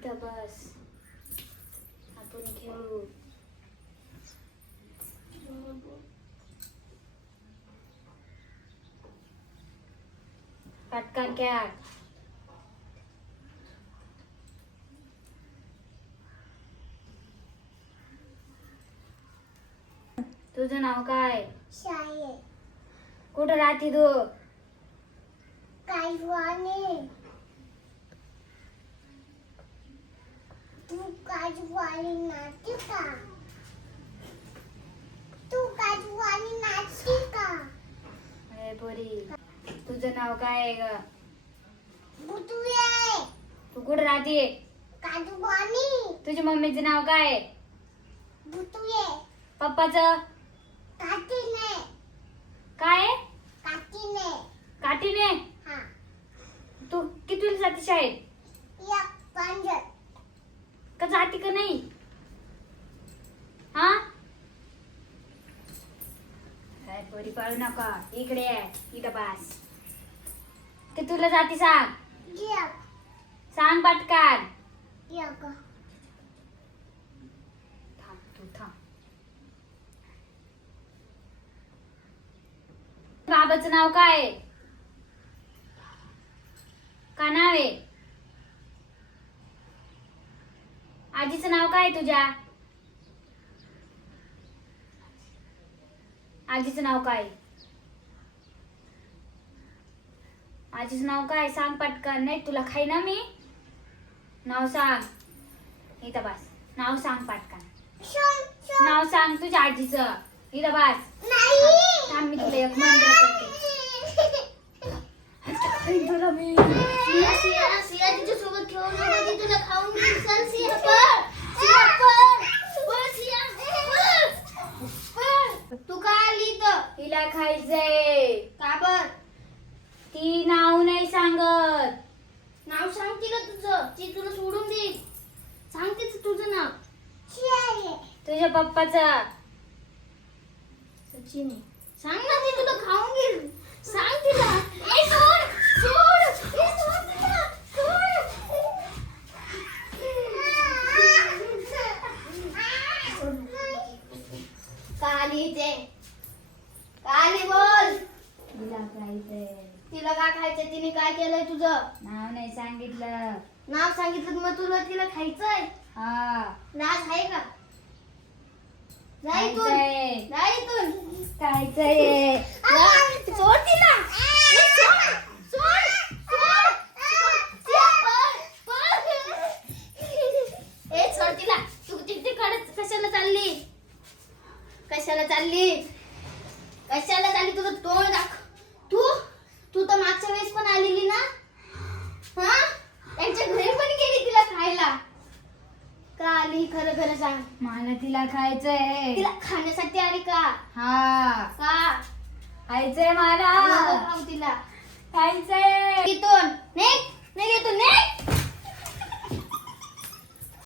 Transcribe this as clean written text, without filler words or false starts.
इथं बस, आपण खेळू. पटकन खेळ. तुझं नाव काय? शाळे कुठं राहते तू? काजवाने. तू काजवाली नाचते का? तू काजवाली नाचते का? अरे पोरी, तुझं नाव काय आहे ग? बुटुये. तू कुठं राहते? काजवानी. तुझ्या मम्मीचं नाव काय आहे? बुटुये. पप्पाचं काटीने. काय आहे? काटीने. काठीने. हा. तू कितवीला जाते शाळेत? एक पंजर. का जाती का नाही? हा, काय पोरी पाळू नका. इकडे ये, इथं बस. कितवीला जाती सांग? एक. सांग पटकन. एक. थांब, तू थांब. बाबाचं नाव काय आहे? का नाव आहे? आजीचं नाव काय आहे तुझ्या? आजीचं नाव काय? आजीचं नाव काय सांग पटकन, नाही तुला खाई ना मी. नाव सांग. इथं बस. नाव सांग पटकन. नाव सांग तुझ्या आजीचं. इथं बस. थांब, मी तुला एक मंत्र करते. तुला मी सिया तिच्यासोबत खेळू नको, ती तुला खाऊन घेईल. चल सिया पळ. सिया पळ. पळ सिया. पळ. तू का आली इथं? तिला खायचंय. का बर? ती नाव नाही सांगत. नाव सांग तिला तुझं, ती तुला सोडून देईल. सांग तिचं तुझं नाव. तुझ्या पप्पाचं. सचिन. सांग ना, ती तुला खाऊन घेईल. सांग तिला. ए सोड. सोड. ए सोड तिला. सोड. काली ते. काली बोल. तिला खायचंय. तिला काय खायचं? तिने काय केलंय तुझं? नाव नाही सांगितलं. नाव सांगितलं मग तुला तिला खायचंय? हा, नाच आहे का? जा इथून. खायचंय. जा इथून. खायचंय. सोड तिला. ए, सोड. सोड. सोड. सिया, पळ. पळ. ए, सोड तिला. तू तिकडे कशाला चालली? कशाला चालली? कशाला चालली? तुझं तोंड दाख. तू तर मागच्या वेळेस पण आलेली ना? हा, त्यांच्या घरी पण गेली तिला खायला. का आली? खरं खरं सांग. मला तिला खायचंय. तिला खाण्यासाठी आली का? हा, का? खायचंय मला. नको खाऊ तिला. खायचंय. इथून निघ. निघ इथून. निघ.